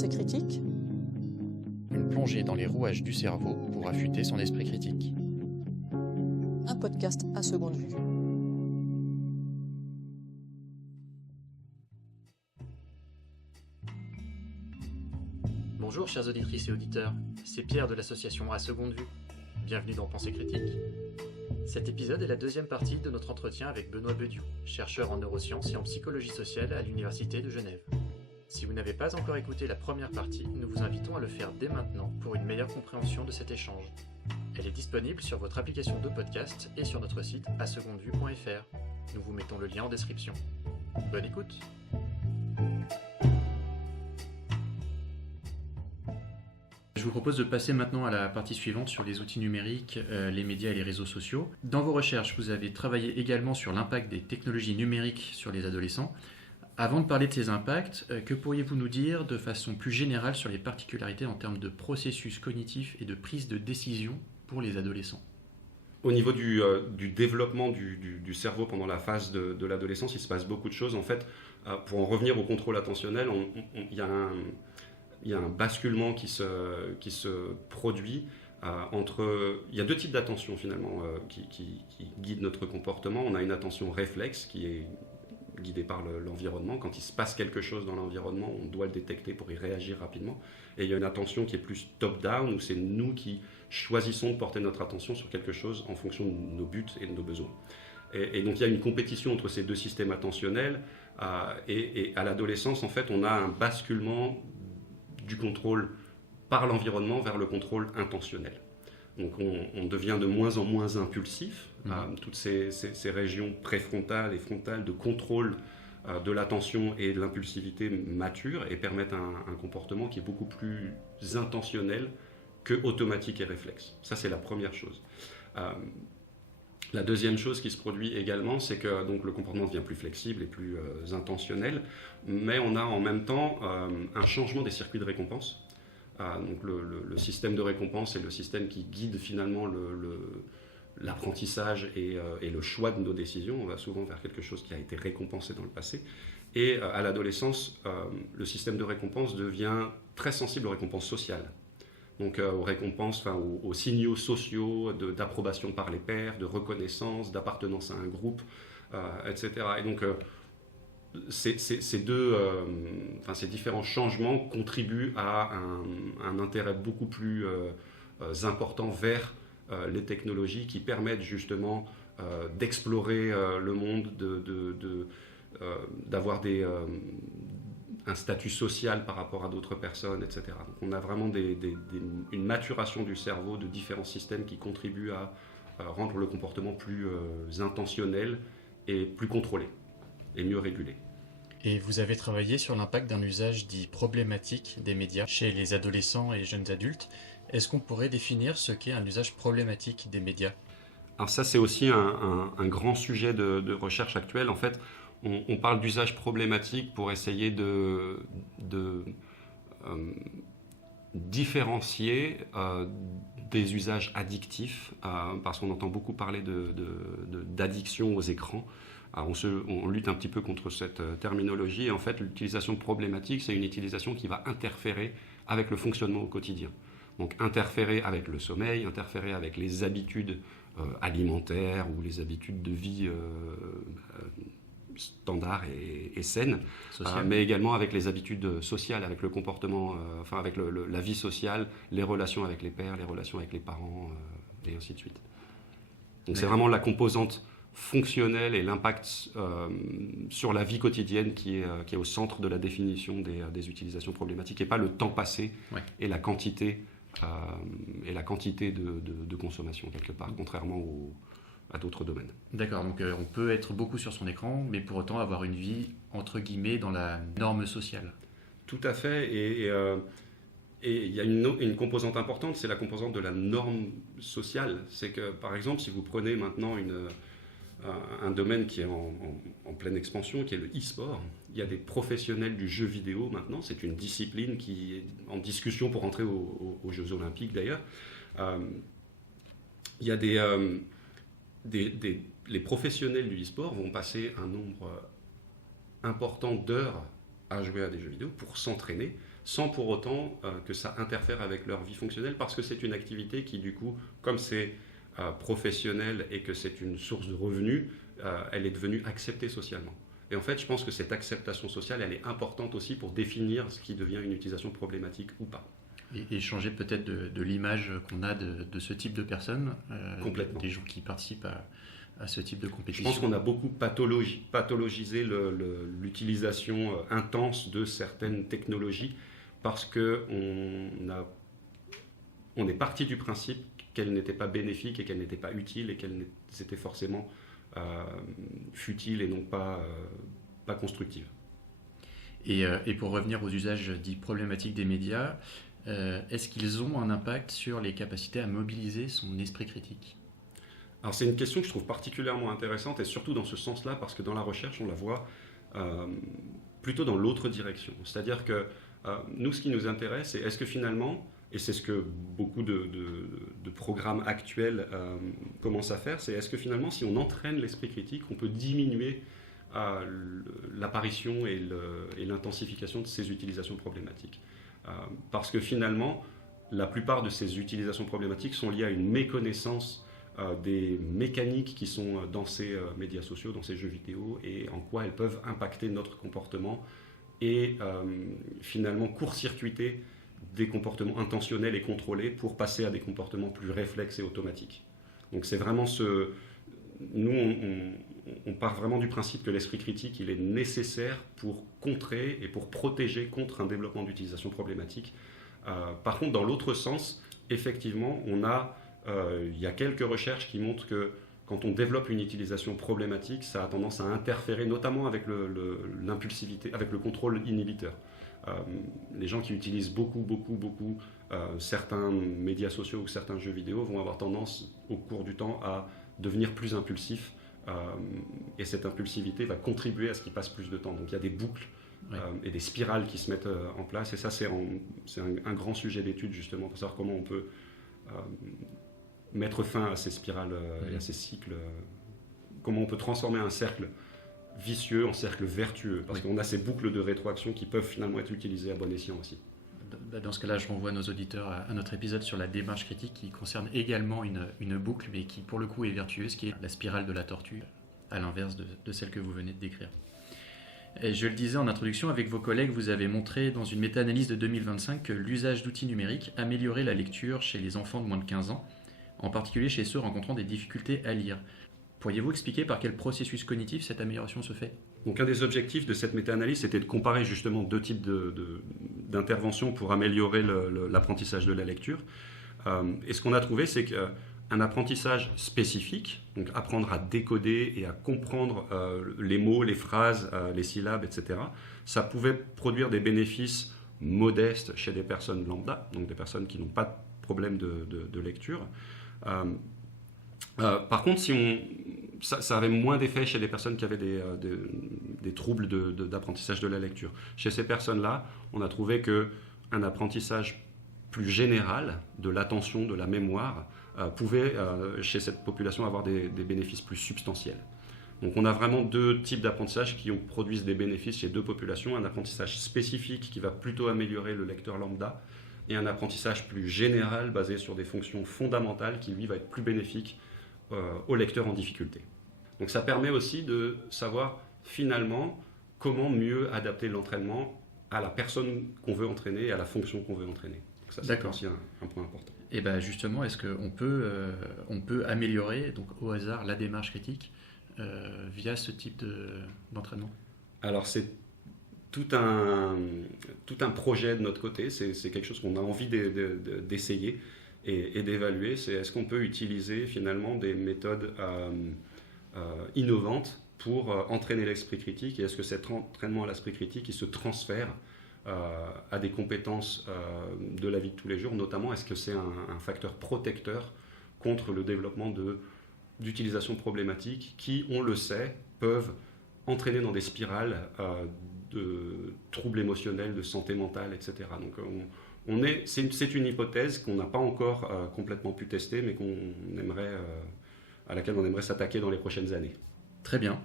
Pensée critique, Une plongée dans les rouages du cerveau pour affûter son esprit critique. un podcast à seconde vue. Bonjour chères auditrices et auditeurs, c'est Pierre de l'association À Seconde Vue. Bienvenue dans Pensée critique. Cet épisode est la deuxième partie de notre entretien avec Benoît Bediou, chercheur en neurosciences et en psychologie sociale à l'Université de Genève. Si vous n'avez pas encore écouté la première partie, nous vous invitons à le faire dès maintenant pour une meilleure compréhension de cet échange. Elle est disponible sur votre application de podcast et sur notre site asecondevue.fr. Nous vous mettons le lien en description. Bonne écoute! Je vous propose de passer maintenant à la partie suivante sur les outils numériques, les médias et les réseaux sociaux. Dans vos recherches, vous avez travaillé également sur l'impact des technologies numériques sur les adolescents. Avant de parler de ces impacts, que pourriez-vous nous dire de façon plus générale sur les particularités en termes de processus cognitifs et de prise de décision pour les adolescents ? Au niveau du développement du cerveau pendant la phase de l'adolescence, il se passe beaucoup de choses. En fait, pour en revenir au contrôle attentionnel, il y a un basculement qui se produit entre... Il y a deux types d'attention finalement qui guident notre comportement. On a une attention réflexe qui est guidée par l'environnement. Quand il se passe quelque chose dans l'environnement, on doit le détecter pour y réagir rapidement. Et il y a une attention qui est plus top-down, où c'est nous qui choisissons de porter notre attention sur quelque chose en fonction de nos buts et de nos besoins. Et donc il y a une compétition entre ces deux systèmes attentionnels. Et à l'adolescence, en fait, on a un basculement du contrôle par l'environnement vers le contrôle intentionnel. Donc on devient de moins en moins impulsif. Toutes ces régions préfrontales et frontales de contrôle de l'attention et de l'impulsivité maturent et permettent un comportement qui est beaucoup plus intentionnel que automatique et réflexe. Ça, c'est la première chose. La deuxième chose qui se produit également, c'est que donc, le comportement devient plus flexible et plus intentionnel, mais on a en même temps un changement des circuits de récompense. Donc le système de récompense est le système qui guide finalement l'apprentissage et le choix de nos décisions. On va souvent vers quelque chose qui a été récompensé dans le passé. Et à l'adolescence, le système de récompense devient très sensible aux récompenses sociales. Donc aux récompenses, aux signaux sociaux d'approbation par les pairs, de reconnaissance, d'appartenance à un groupe, etc. Et donc ces différents changements contribuent à un intérêt beaucoup plus important vers les technologies qui permettent justement d'explorer le monde, d'avoir un statut social par rapport à d'autres personnes, etc. Donc on a vraiment une maturation du cerveau de différents systèmes qui contribuent à rendre le comportement plus intentionnel et plus contrôlé et mieux régulé. Et vous avez travaillé sur l'impact d'un usage dit problématique des médias chez les adolescents et jeunes adultes. Est-ce qu'on pourrait définir ce qu'est un usage problématique des médias ? Alors ça, c'est aussi un grand sujet de recherche actuelle. En fait, on parle d'usage problématique pour essayer de différencier des usages addictifs, parce qu'on entend beaucoup parler d'addiction aux écrans. Alors on lutte un petit peu contre cette terminologie. Et en fait, l'utilisation problématique, c'est une utilisation qui va interférer avec le fonctionnement au quotidien. Donc interférer avec le sommeil, interférer avec les habitudes alimentaires ou les habitudes de vie standard et saine, mais également avec les habitudes sociales, avec le comportement, avec la vie sociale, les relations avec les pairs, les relations avec les parents, et ainsi de suite. Donc c'est vraiment la composante fonctionnelle et l'impact sur la vie quotidienne qui est au centre de la définition des utilisations problématiques, et pas le temps passé et la quantité de consommation quelque part, contrairement à d'autres domaines. D'accord, donc on peut être beaucoup sur son écran, mais pour autant avoir une vie, entre guillemets, dans la norme sociale. Tout à fait, et il y a une composante importante, c'est la composante de la norme sociale. C'est que, par exemple, si vous prenez maintenant un domaine qui est en pleine expansion, qui est le e-sport, il y a des professionnels du jeu vidéo maintenant, c'est une discipline qui est en discussion pour entrer aux Jeux Olympiques d'ailleurs. Il y a les professionnels du e-sport vont passer un nombre important d'heures à jouer à des jeux vidéo pour s'entraîner sans pour autant que ça interfère avec leur vie fonctionnelle, parce que c'est une activité qui, du coup, comme c'est professionnel et que c'est une source de revenus, elle est devenue acceptée socialement. Et en fait, je pense que cette acceptation sociale, elle est importante aussi pour définir ce qui devient une utilisation problématique ou pas. Et changer peut-être de l'image qu'on a de ce type de personnes, Complètement. des gens qui participent à ce type de Je compétition. pense qu'on a beaucoup pathologisé l'utilisation intense de certaines technologies parce qu'on est parti du principe qu'elles n'étaient pas bénéfiques et qu'elles n'étaient pas utiles et qu'elles étaient forcément futiles et non pas constructives. Et pour revenir aux usages dits problématiques des médias, est-ce qu'ils ont un impact sur les capacités à mobiliser son esprit critique ? Alors c'est une question que je trouve particulièrement intéressante et surtout dans ce sens-là parce que dans la recherche on la voit plutôt dans l'autre direction. C'est-à-dire que nous ce qui nous intéresse c'est est-ce que finalement, et c'est ce que beaucoup de programmes actuels commencent à faire, c'est est-ce que finalement si on entraîne l'esprit critique on peut diminuer l'apparition et l'intensification de ces utilisations problématiques. Parce que finalement la plupart de ces utilisations problématiques sont liées à une méconnaissance des mécaniques qui sont dans ces médias sociaux, dans ces jeux vidéo et en quoi elles peuvent impacter notre comportement et finalement court-circuiter des comportements intentionnels et contrôlés pour passer à des comportements plus réflexes et automatiques. Donc c'est vraiment nous on part vraiment du principe que l'esprit critique il est nécessaire pour contrer et pour protéger contre un développement d'utilisation problématique. Par contre dans l'autre sens, effectivement il y a quelques recherches qui montrent que quand on développe une utilisation problématique, ça a tendance à interférer notamment avec l'impulsivité, avec le contrôle inhibiteur. Les gens qui utilisent beaucoup certains médias sociaux ou certains jeux vidéo vont avoir tendance au cours du temps à devenir plus impulsifs et cette impulsivité va contribuer à ce qu'ils passent plus de temps. Donc il y a des boucles et des spirales qui se mettent en place et ça c'est un grand sujet d'étude justement pour savoir comment on peut mettre fin à ces spirales et à ces cycles, comment on peut transformer un cercle vicieux en cercle vertueux, parce qu'on a ces boucles de rétroaction qui peuvent finalement être utilisées à bon escient aussi. Dans ce cas-là, je renvoie nos auditeurs à notre épisode sur la démarche critique qui concerne également une boucle, mais qui pour le coup est vertueuse, qui est la spirale de la tortue, à l'inverse de celle que vous venez de décrire. Et je le disais en introduction, avec vos collègues, vous avez montré dans une méta-analyse de 2025 que l'usage d'outils numériques améliorait la lecture chez les enfants de moins de 15 ans, en particulier chez ceux rencontrant des difficultés à lire. Pourriez-vous expliquer par quel processus cognitif cette amélioration se fait ? Donc un des objectifs de cette méta-analyse, c'était de comparer justement deux types d'interventions pour améliorer l'apprentissage de la lecture. Et ce qu'on a trouvé, c'est qu'un apprentissage spécifique, donc apprendre à décoder et à comprendre les mots, les phrases, les syllabes, etc., ça pouvait produire des bénéfices modestes chez des personnes lambda, donc des personnes qui n'ont pas de problème de lecture. Par contre, ça avait moins d'effet chez des personnes qui avaient des troubles d'apprentissage de la lecture. Chez ces personnes-là, on a trouvé qu'un apprentissage plus général de l'attention, de la mémoire, pouvait, chez cette population, avoir des bénéfices plus substantiels. Donc on a vraiment deux types d'apprentissage qui produisent des bénéfices chez deux populations. Un apprentissage spécifique qui va plutôt améliorer le lecteur lambda et un apprentissage plus général basé sur des fonctions fondamentales qui, lui, va être plus bénéfique au lecteur en difficulté. Donc ça permet aussi de savoir finalement comment mieux adapter l'entraînement à la personne qu'on veut entraîner et à la fonction qu'on veut entraîner. Donc ça, c'est aussi un point important. Et bien justement, est-ce qu'on peut améliorer donc, au hasard la démarche critique via ce type d'entraînement ? Alors c'est tout un projet de notre côté, c'est quelque chose qu'on a envie d'essayer et d'évaluer, c'est est-ce qu'on peut utiliser finalement des méthodes innovantes pour entraîner l'esprit critique et est-ce que cet entraînement à l'esprit critique il se transfère à des compétences de la vie de tous les jours, notamment est-ce que c'est un facteur protecteur contre le développement d'utilisations problématiques qui, on le sait, peuvent entraîner dans des spirales de troubles émotionnels, de santé mentale, etc. Donc c'est une hypothèse qu'on n'a pas encore complètement pu tester, mais à laquelle on aimerait s'attaquer dans les prochaines années. Très bien.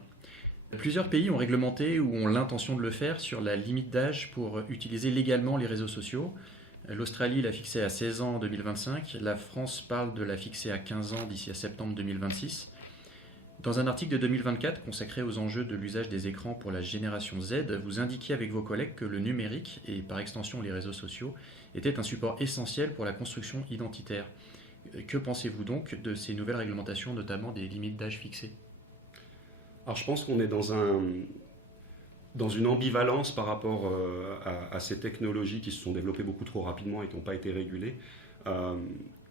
Plusieurs pays ont réglementé ou ont l'intention de le faire sur la limite d'âge pour utiliser légalement les réseaux sociaux. L'Australie l'a fixée à 16 ans en 2025. La France parle de la fixer à 15 ans d'ici à septembre 2026. Dans un article de 2024 consacré aux enjeux de l'usage des écrans pour la génération Z, vous indiquiez avec vos collègues que le numérique, et par extension les réseaux sociaux, était un support essentiel pour la construction identitaire. Que pensez-vous donc de ces nouvelles réglementations, notamment des limites d'âge fixées ? Alors je pense qu'on est dans une ambivalence par rapport à ces technologies qui se sont développées beaucoup trop rapidement et qui n'ont pas été régulées.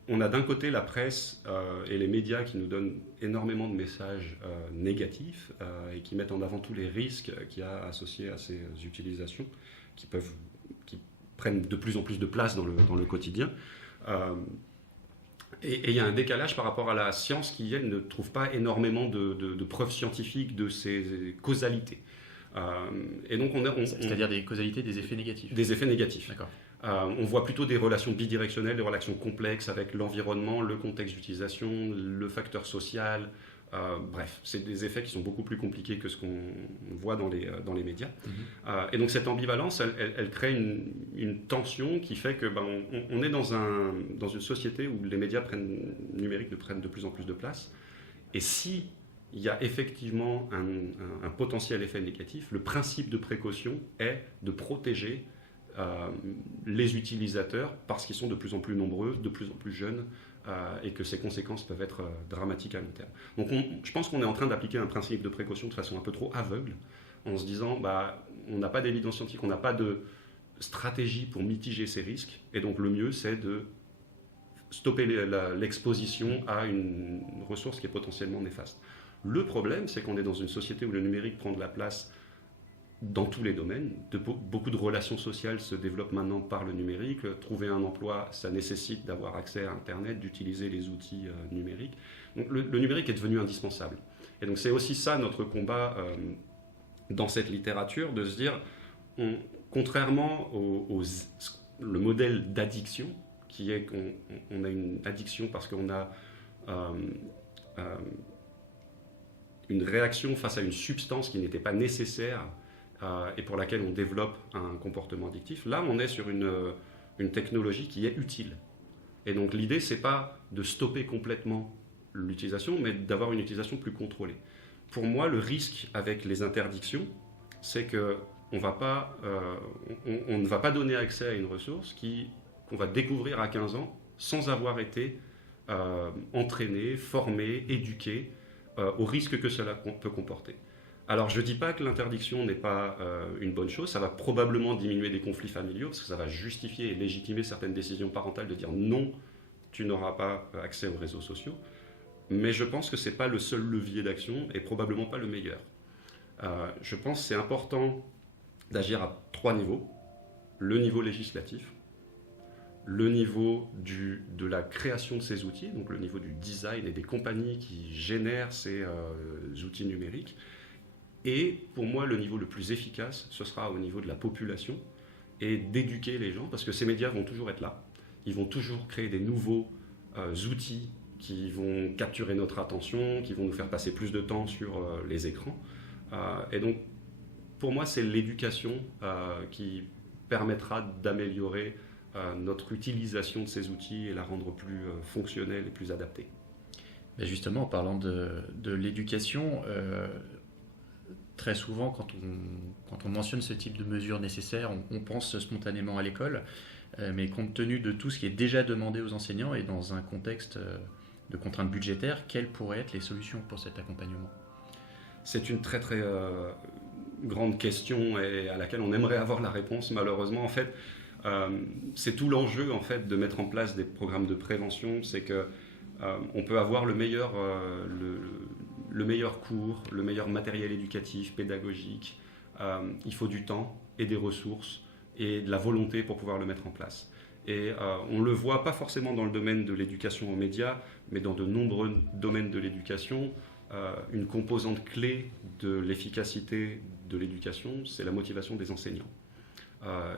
On a d'un côté la presse et les médias qui nous donnent énormément de messages négatifs et qui mettent en avant tous les risques qu'il y a associés à ces utilisations qui prennent de plus en plus de place dans le quotidien. Et il y a un décalage par rapport à la science qui, elle, ne trouve pas énormément de preuves scientifiques de ces causalités. Et donc c'est-à-dire des causalités, des effets négatifs. Des effets négatifs. D'accord. On voit plutôt des relations bidirectionnelles, des relations complexes avec l'environnement, le contexte d'utilisation, le facteur social. Bref, c'est des effets qui sont beaucoup plus compliqués que ce qu'on voit dans les médias. Et donc cette ambivalence, elle crée une tension qui fait que on est dans une société où les médias numériques prennent de plus en plus de place. Et si il y a effectivement un potentiel effet négatif, le principe de précaution est de protéger les utilisateurs parce qu'ils sont de plus en plus nombreux, de plus en plus jeunes et que ces conséquences peuvent être dramatiques à long terme. Donc je pense qu'on est en train d'appliquer un principe de précaution de façon un peu trop aveugle en se disant on n'a pas d'évidence scientifique, on n'a pas de stratégie pour mitiger ces risques et donc le mieux c'est de stopper l'exposition à une ressource qui est potentiellement néfaste. Le problème c'est qu'on est dans une société où le numérique prend de la place dans tous les domaines. Beaucoup de relations sociales se développent maintenant par le numérique. Trouver un emploi, ça nécessite d'avoir accès à Internet, d'utiliser les outils numériques. Donc le numérique est devenu indispensable. Et donc c'est aussi ça notre combat dans cette littérature, de se dire, contrairement le modèle d'addiction, qui est qu'on a une addiction parce qu'on a une réaction face à une substance qui n'était pas nécessaire et pour laquelle on développe un comportement addictif. Là, on est sur une technologie qui est utile. Et donc l'idée, c'est pas de stopper complètement l'utilisation, mais d'avoir une utilisation plus contrôlée. Pour moi, le risque avec les interdictions, c'est qu'on ne va pas donner accès à une ressource qu'on va découvrir à 15 ans sans avoir été entraîné, formé, éduqué au risque que cela peut comporter. Alors je ne dis pas que l'interdiction n'est pas une bonne chose, ça va probablement diminuer des conflits familiaux, parce que ça va justifier et légitimer certaines décisions parentales de dire non, tu n'auras pas accès aux réseaux sociaux, mais je pense que ce n'est pas le seul levier d'action et probablement pas le meilleur. Je pense que c'est important d'agir à 3 niveaux. Le niveau législatif, le niveau de la création de ces outils, donc le niveau du design et des compagnies qui génèrent ces outils numériques. Et pour moi, le niveau le plus efficace, ce sera au niveau de la population et d'éduquer les gens, parce que ces médias vont toujours être là. Ils vont toujours créer des nouveaux outils qui vont capturer notre attention, qui vont nous faire passer plus de temps sur les écrans. Et donc, pour moi, c'est l'éducation qui permettra d'améliorer notre utilisation de ces outils et la rendre plus fonctionnelle et plus adaptée. Mais justement, en parlant de l'éducation, très souvent, quand on mentionne ce type de mesures nécessaires, on pense spontanément à l'école, mais compte tenu de tout ce qui est déjà demandé aux enseignants et dans un contexte de contraintes budgétaires, quelles pourraient être les solutions pour cet accompagnement ? C'est une très très grande question et à laquelle on aimerait avoir la réponse. Malheureusement, en fait, c'est tout l'enjeu en fait de mettre en place des programmes de prévention. C'est que on peut avoir le meilleur cours, le meilleur matériel éducatif, pédagogique. Il faut du temps et des ressources et de la volonté pour pouvoir le mettre en place. Et on ne le voit pas forcément dans le domaine de l'éducation aux médias, mais dans de nombreux domaines de l'éducation. Une composante clé de l'efficacité de l'éducation, c'est la motivation des enseignants.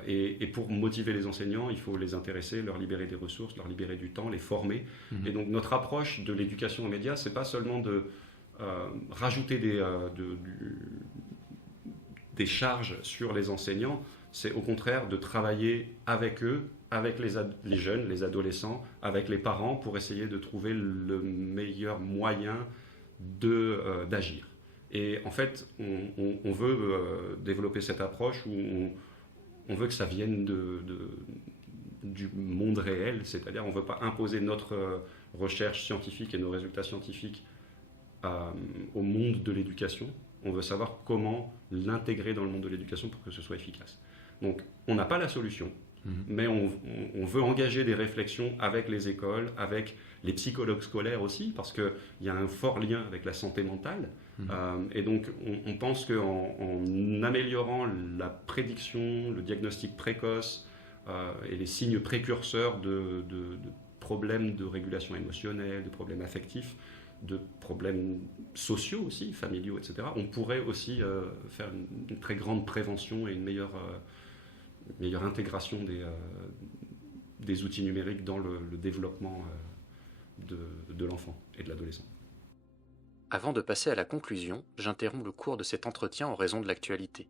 Et pour motiver les enseignants, il faut les intéresser, leur libérer des ressources, leur libérer du temps, les former. Et donc notre approche de l'éducation aux médias, c'est pas seulement de rajouter des charges sur les enseignants, c'est au contraire de travailler avec eux, avec les jeunes, les adolescents, avec les parents, pour essayer de trouver le meilleur moyen d'agir. Et en fait, on veut développer cette approche où on veut que ça vienne du monde réel, c'est-à-dire on ne veut pas imposer notre recherche scientifique et nos résultats scientifiques au monde de l'éducation. On veut savoir comment l'intégrer dans le monde de l'éducation pour que ce soit efficace. Donc, on n'a pas la solution, mais on veut engager des réflexions avec les écoles, avec les psychologues scolaires aussi, parce qu'il y a un fort lien avec la santé mentale. Et donc, on pense qu'en améliorant la prédiction, le diagnostic précoce et les signes précurseurs de problèmes de régulation émotionnelle, de problèmes affectifs, de problèmes sociaux aussi, familiaux, etc., on pourrait aussi faire une très grande prévention et une meilleure intégration des outils numériques dans le développement de l'enfant et de l'adolescent. Avant de passer à la conclusion, j'interromps le cours de cet entretien en raison de l'actualité.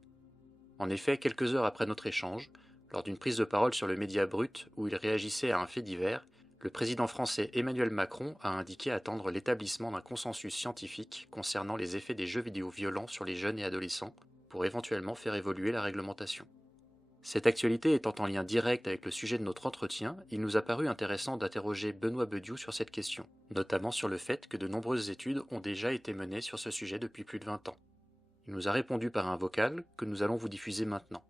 En effet, quelques heures après notre échange, lors d'une prise de parole sur le Média Brut où il réagissait à un fait divers, le président français Emmanuel Macron a indiqué attendre l'établissement d'un consensus scientifique concernant les effets des jeux vidéo violents sur les jeunes et adolescents pour éventuellement faire évoluer la réglementation. Cette actualité étant en lien direct avec le sujet de notre entretien, il nous a paru intéressant d'interroger Benoît Bediou sur cette question, notamment sur le fait que de nombreuses études ont déjà été menées sur ce sujet depuis plus de 20 ans. Il nous a répondu par un vocal que nous allons vous diffuser maintenant.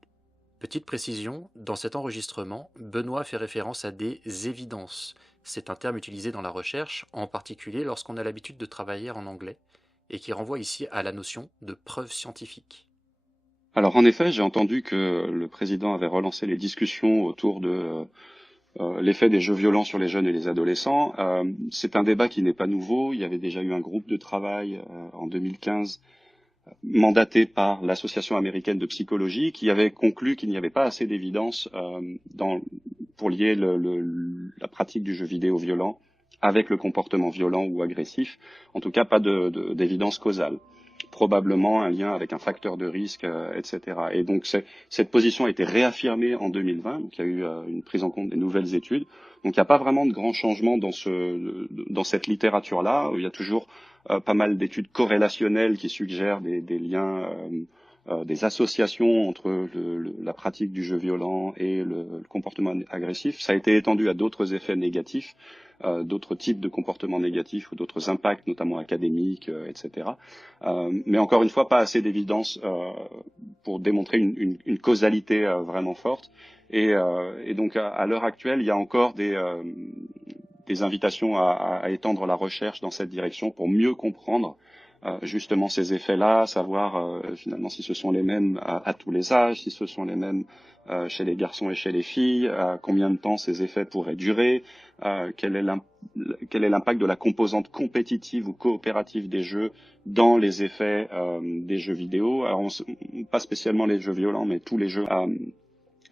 Petite précision, dans cet enregistrement, Benoît fait référence à des évidences. C'est un terme utilisé dans la recherche, en particulier lorsqu'on a l'habitude de travailler en anglais, et qui renvoie ici à la notion de preuve scientifique. Alors en effet, j'ai entendu que le président avait relancé les discussions autour de l'effet des jeux violents sur les jeunes et les adolescents. C'est un débat qui n'est pas nouveau. Il y avait déjà eu un groupe de travail en 2015 mandaté par l'Association américaine de psychologie, qui avait conclu qu'il n'y avait pas assez d'évidence pour lier la pratique du jeu vidéo violent avec le comportement violent ou agressif, en tout cas pas d'évidence causale. Probablement un lien avec un facteur de risque, etc. Et donc cette position a été réaffirmée en 2020, donc il y a eu une prise en compte des nouvelles études. Donc il n'y a pas vraiment de grands changements dans cette littérature-là. Il y a toujours pas mal d'études corrélationnelles qui suggèrent des liens, des associations entre la pratique du jeu violent et le comportement agressif. Ça a été étendu à d'autres effets négatifs, d'autres types de comportements négatifs ou d'autres impacts, notamment académiques, etc. Mais encore une fois, pas assez d'évidence pour démontrer une causalité vraiment forte. Et donc, à l'heure actuelle, il y a encore des invitations à étendre la recherche dans cette direction pour mieux comprendre justement ces effets-là, savoir finalement si ce sont les mêmes à tous les âges, si ce sont les mêmes chez les garçons et chez les filles, combien de temps ces effets pourraient durer, quel est l'impact de la composante compétitive ou coopérative des jeux dans les effets des jeux vidéo. Alors pas spécialement les jeux violents, mais tous les jeux,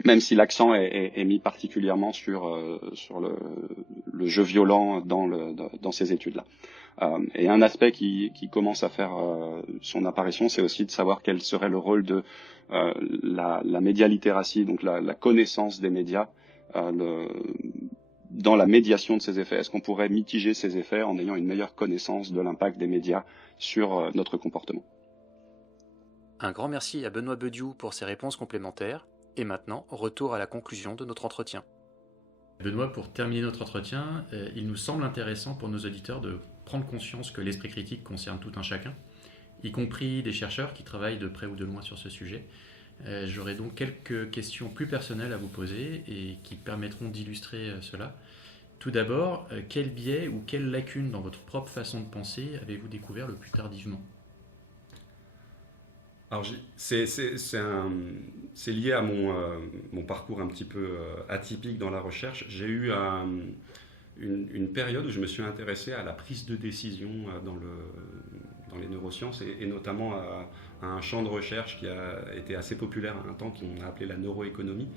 même si l'accent est mis particulièrement sur le jeu violent dans ces études-là. Et un aspect qui commence à faire son apparition, c'est aussi de savoir quel serait le rôle de la médialittératie, donc la connaissance des médias dans la médiation de ces effets. Est-ce qu'on pourrait mitiger ces effets en ayant une meilleure connaissance de l'impact des médias sur notre comportement? Un grand merci à Benoît Bediou pour ses réponses complémentaires. Et maintenant, retour à la conclusion de notre entretien. Benoît, pour terminer notre entretien, il nous semble intéressant pour nos auditeurs de prendre conscience que l'esprit critique concerne tout un chacun, y compris des chercheurs qui travaillent de près ou de loin sur ce sujet. J'aurais donc quelques questions plus personnelles à vous poser et qui permettront d'illustrer cela. Tout d'abord, quel biais ou quelle lacune dans votre propre façon de penser avez-vous découvert le plus tardivement ? Alors, c'est lié à mon parcours un petit peu atypique dans la recherche. J'ai eu une période où je me suis intéressé à la prise de décision dans les neurosciences et notamment à un champ de recherche qui a été assez populaire à un temps, qu'on a appelé la neuroéconomie,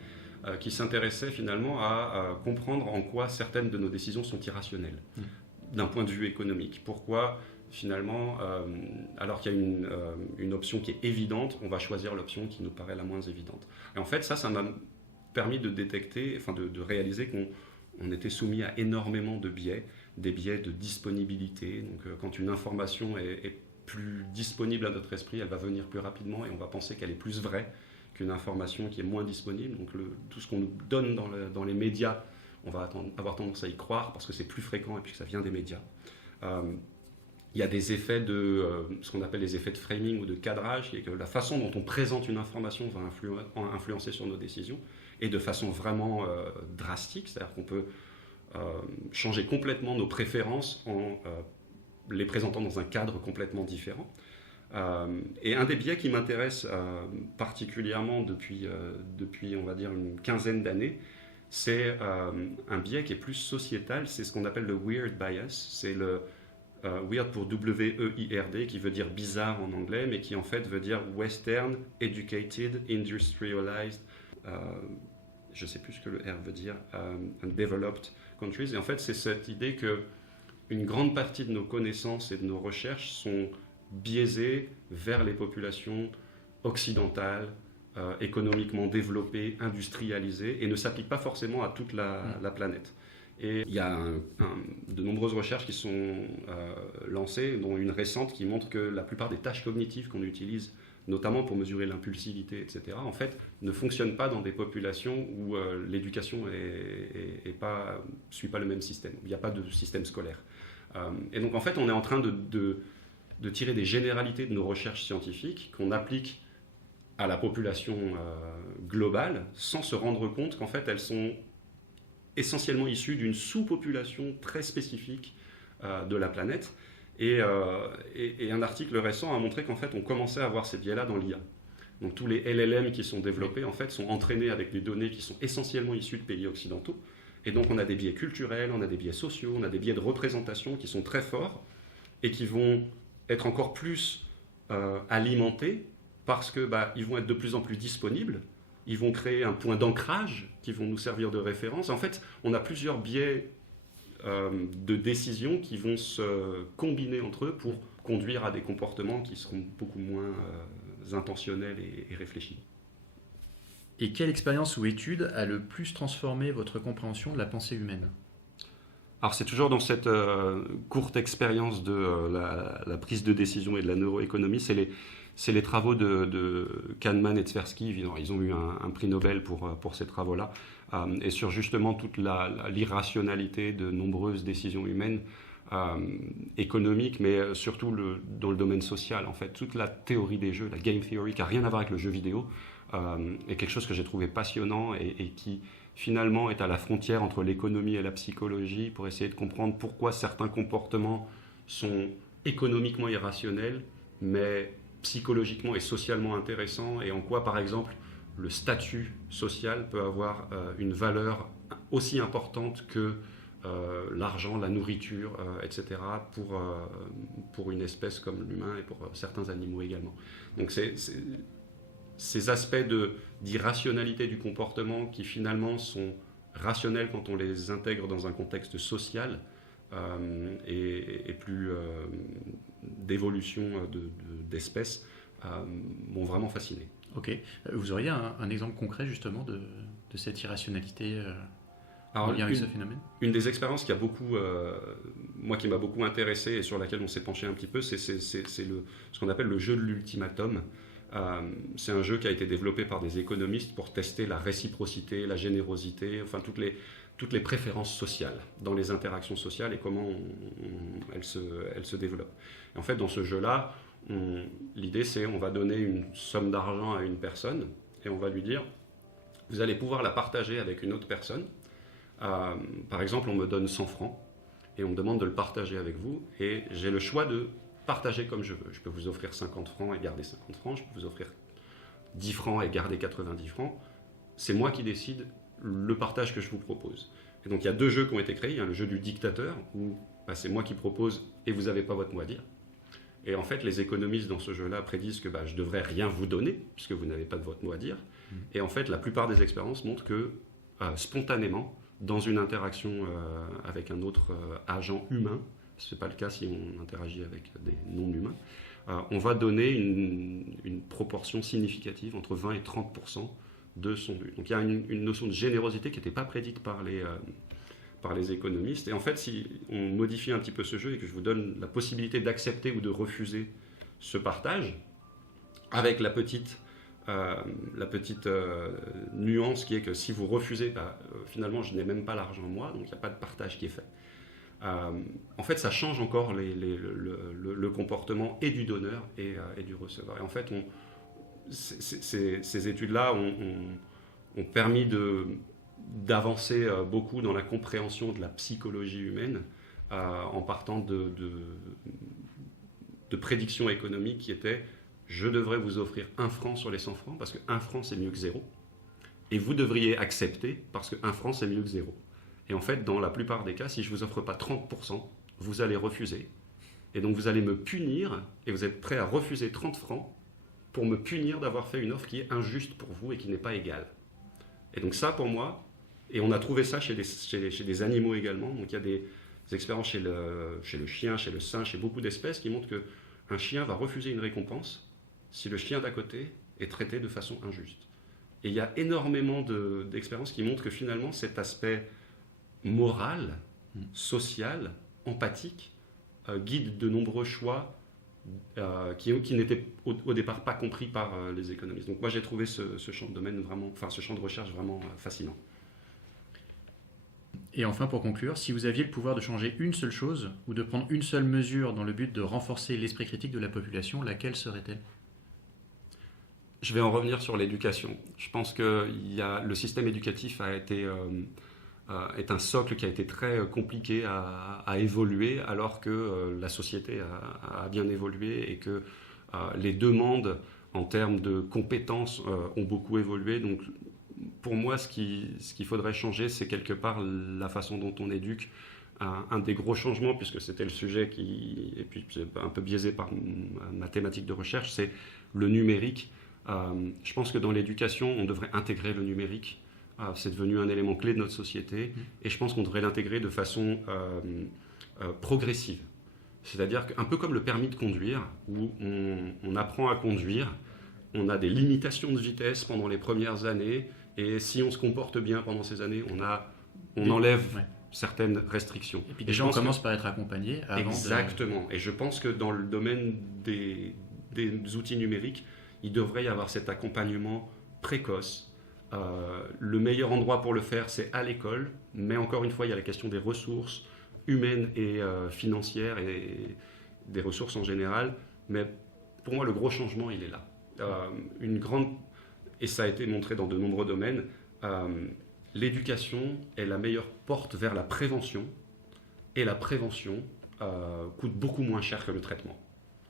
qui s'intéressait finalement à comprendre en quoi certaines de nos décisions sont irrationnelles d'un point de vue économique. Pourquoi finalement, alors qu'il y a une option qui est évidente, on va choisir l'option qui nous paraît la moins évidente. Et en fait, ça m'a permis de détecter, enfin de réaliser qu'on était soumis à énormément de biais, des biais de disponibilité. Donc quand une information est plus disponible à notre esprit, elle va venir plus rapidement et on va penser qu'elle est plus vraie qu'une information qui est moins disponible. Donc tout ce qu'on nous donne dans les médias, on va avoir tendance à y croire parce que c'est plus fréquent et puis que ça vient des médias. Il y a des effets ce qu'on appelle les effets de framing ou de cadrage, qui est que la façon dont on présente une information va influencer sur nos décisions, et de façon vraiment drastique, c'est-à-dire qu'on peut changer complètement nos préférences en les présentant dans un cadre complètement différent. Et un des biais qui m'intéresse particulièrement depuis, on va dire, une quinzaine d'années, c'est un biais qui est plus sociétal, c'est ce qu'on appelle le weird bias, c'est le weird pour W-E-I-R-D, qui veut dire bizarre en anglais, mais qui en fait veut dire Western, Educated, Industrialized, je ne sais plus ce que le R veut dire, and Developed Countries. Et en fait, c'est cette idée qu'une grande partie de nos connaissances et de nos recherches sont biaisées vers les populations occidentales, économiquement développées, industrialisées, et ne s'appliquent pas forcément à toute la planète. Et il y a de nombreuses recherches qui sont lancées, dont une récente qui montre que la plupart des tâches cognitives qu'on utilise, notamment pour mesurer l'impulsivité, etc., en fait, ne fonctionnent pas dans des populations où l'éducation ne suit pas le même système. Il n'y a pas de système scolaire. Et donc, en fait, on est en train de tirer des généralités de nos recherches scientifiques qu'on applique à la population globale sans se rendre compte qu'en fait, elles sont essentiellement issues d'une sous-population très spécifique de la planète. Et un article récent a montré qu'en fait, on commençait à avoir ces biais-là dans l'IA. Donc tous les LLM qui sont développés, en fait, sont entraînés avec des données qui sont essentiellement issues de pays occidentaux. Et donc on a des biais culturels, on a des biais sociaux, on a des biais de représentation qui sont très forts et qui vont être encore plus alimentés parce qu'ils vont être de plus en plus disponibles. Ils vont créer un point d'ancrage qui vont nous servir de référence. En fait, on a plusieurs biais de décision qui vont se combiner entre eux pour conduire à des comportements qui seront beaucoup moins intentionnels et réfléchis. Et quelle expérience ou étude a le plus transformé votre compréhension de la pensée humaine ? Alors c'est toujours dans cette courte expérience de la prise de décision et de la neuroéconomie, c'est les travaux de Kahneman et Tversky. Ils ont eu un prix Nobel pour ces travaux-là, et sur justement toute l'irrationalité de nombreuses décisions humaines, économiques, mais surtout dans le domaine social. En fait, toute la théorie des jeux, la game theory, qui n'a rien à voir avec le jeu vidéo, est quelque chose que j'ai trouvé passionnant et qui finalement est à la frontière entre l'économie et la psychologie pour essayer de comprendre pourquoi certains comportements sont économiquement irrationnels, mais psychologiquement et socialement intéressants, et en quoi, par exemple, le statut social peut avoir une valeur aussi importante que l'argent, la nourriture, etc., pour une espèce comme l'humain et pour certains animaux également. Donc ces aspects d'irrationalité du comportement qui finalement sont rationnels quand on les intègre dans un contexte social et plus d'évolution d'espèces m'ont vraiment fasciné. Ok. Vous auriez un exemple concret justement de cette irrationalité en lien avec ce phénomène ? Une des expériences qui m'a beaucoup intéressé et sur laquelle on s'est penché un petit peu, c'est ce qu'on appelle le jeu de l'ultimatum. C'est un jeu qui a été développé par des économistes pour tester la réciprocité, la générosité, enfin toutes les préférences sociales dans les interactions sociales et comment elles se développent. Et en fait, dans ce jeu-là, l'idée c'est on va donner une somme d'argent à une personne et on va lui dire vous allez pouvoir la partager avec une autre personne. Par exemple, on me donne 100 francs et on me demande de le partager avec vous et j'ai le choix de partager comme je veux. Je peux vous offrir 50 francs et garder 50 francs, je peux vous offrir 10 francs et garder 90 francs. C'est moi qui décide le partage que je vous propose. Et donc il y a deux jeux qui ont été créés. Il y a le jeu du dictateur, où c'est moi qui propose et vous n'avez pas votre mot à dire. Et en fait, les économistes dans ce jeu-là prédisent que je ne devrais rien vous donner, puisque vous n'avez pas de votre mot à dire. Et en fait, la plupart des expériences montrent que, spontanément, dans une interaction avec un autre agent humain, ce n'est pas le cas si on interagit avec des non-humains, on va donner une proportion significative entre 20 et 30% de son but. Donc il y a une notion de générosité qui n'était pas prédite par les économistes. Et en fait, si on modifie un petit peu ce jeu et que je vous donne la possibilité d'accepter ou de refuser ce partage, avec la petite nuance qui est que si vous refusez, finalement je n'ai même pas l'argent moi, donc il n'y a pas de partage qui est fait. En fait, ça change encore le comportement et du donneur et du receveur. Et en fait, ces études-là ont permis d'avancer beaucoup dans la compréhension de la psychologie humaine en partant de prédictions économiques qui étaient: je devrais vous offrir 1 franc sur les 100 francs parce que 1 franc c'est mieux que 0, et vous devriez accepter parce que 1 franc c'est mieux que 0. Et en fait, dans la plupart des cas, si je ne vous offre pas 30%, vous allez refuser. Et donc vous allez me punir, et vous êtes prêt à refuser 30 francs pour me punir d'avoir fait une offre qui est injuste pour vous et qui n'est pas égale. Et donc ça, pour moi, et on a trouvé ça chez des animaux également, donc il y a des expériences chez le chien, chez le singe, chez beaucoup d'espèces qui montrent qu'un chien va refuser une récompense si le chien d'à côté est traité de façon injuste. Et il y a énormément d'expériences qui montrent que finalement cet aspect moral, social, empathique, guide de nombreux choix qui n'étaient au départ pas compris par les économistes. Donc moi j'ai trouvé ce champ de recherche vraiment fascinant. Et enfin, pour conclure, si vous aviez le pouvoir de changer une seule chose ou de prendre une seule mesure dans le but de renforcer l'esprit critique de la population, laquelle serait-elle ? Je vais en revenir sur l'éducation. Je pense que le système éducatif est un socle qui a été très compliqué à évoluer, alors que la société a bien évolué et que les demandes en termes de compétences ont beaucoup évolué. Donc pour moi, ce qu'il faudrait changer, c'est quelque part la façon dont on éduque. Un des gros changements, puisque c'était le sujet et puis c'est un peu biaisé par ma thématique de recherche, c'est le numérique. Je pense que dans l'éducation, on devrait intégrer le numérique. C'est devenu un élément clé de notre société, et je pense qu'on devrait l'intégrer de façon progressive. C'est-à-dire qu'un peu comme le permis de conduire, où on apprend à conduire, on a des limitations de vitesse pendant les premières années, et si on se comporte bien pendant ces années, on enlève certaines restrictions. Et puis déjà, on commence par être accompagné avant. Exactement. Et je pense que dans le domaine des outils numériques, il devrait y avoir cet accompagnement précoce. Le meilleur endroit pour le faire, c'est à l'école, mais encore une fois, il y a la question des ressources humaines et financières et des ressources en général. Mais pour moi, le gros changement, il est là. Et ça a été montré dans de nombreux domaines, l'éducation est la meilleure porte vers la prévention, et la prévention coûte beaucoup moins cher que le traitement.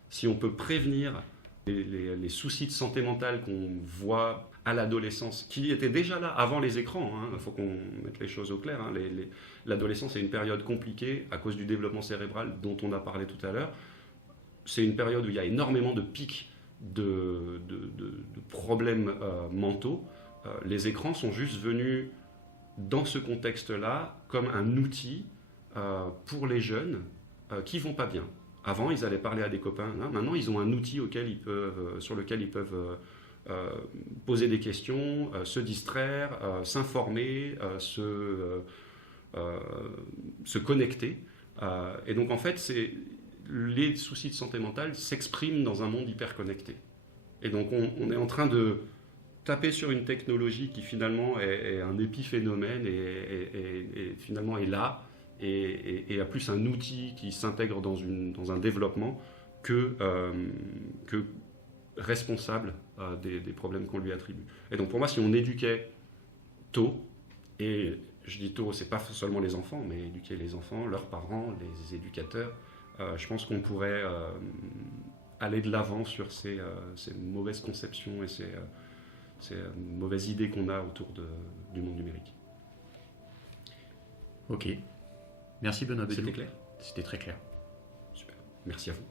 Si on peut prévenir les soucis de santé mentale qu'on voit à l'adolescence, qui étaient déjà là avant les écrans, il faut qu'on mette les choses au clair. L'adolescence est une période compliquée à cause du développement cérébral dont on a parlé tout à l'heure. C'est une période où il y a énormément de pics de problèmes mentaux. Les écrans sont juste venus dans ce contexte-là comme un outil pour les jeunes qui vont pas bien. Avant, ils allaient parler à des copains. Maintenant, ils ont un outil sur lequel ils peuvent poser des questions, se distraire, s'informer, se connecter. Et donc, en fait, les soucis de santé mentale s'expriment dans un monde hyper connecté. Et donc, on est en train de taper sur une technologie qui finalement est un épiphénomène et finalement est là. Et a plus un outil qui s'intègre dans un développement que responsable des problèmes qu'on lui attribue. Et donc pour moi, si on éduquait tôt, et je dis tôt, c'est pas seulement les enfants, mais éduquer les enfants, leurs parents, les éducateurs, je pense qu'on pourrait aller de l'avant sur ces mauvaises conceptions et ces mauvaises idées qu'on a autour du monde numérique. Ok. Merci Benoît Bédiou. C'était clair ? C'était très clair. Super. Merci à vous.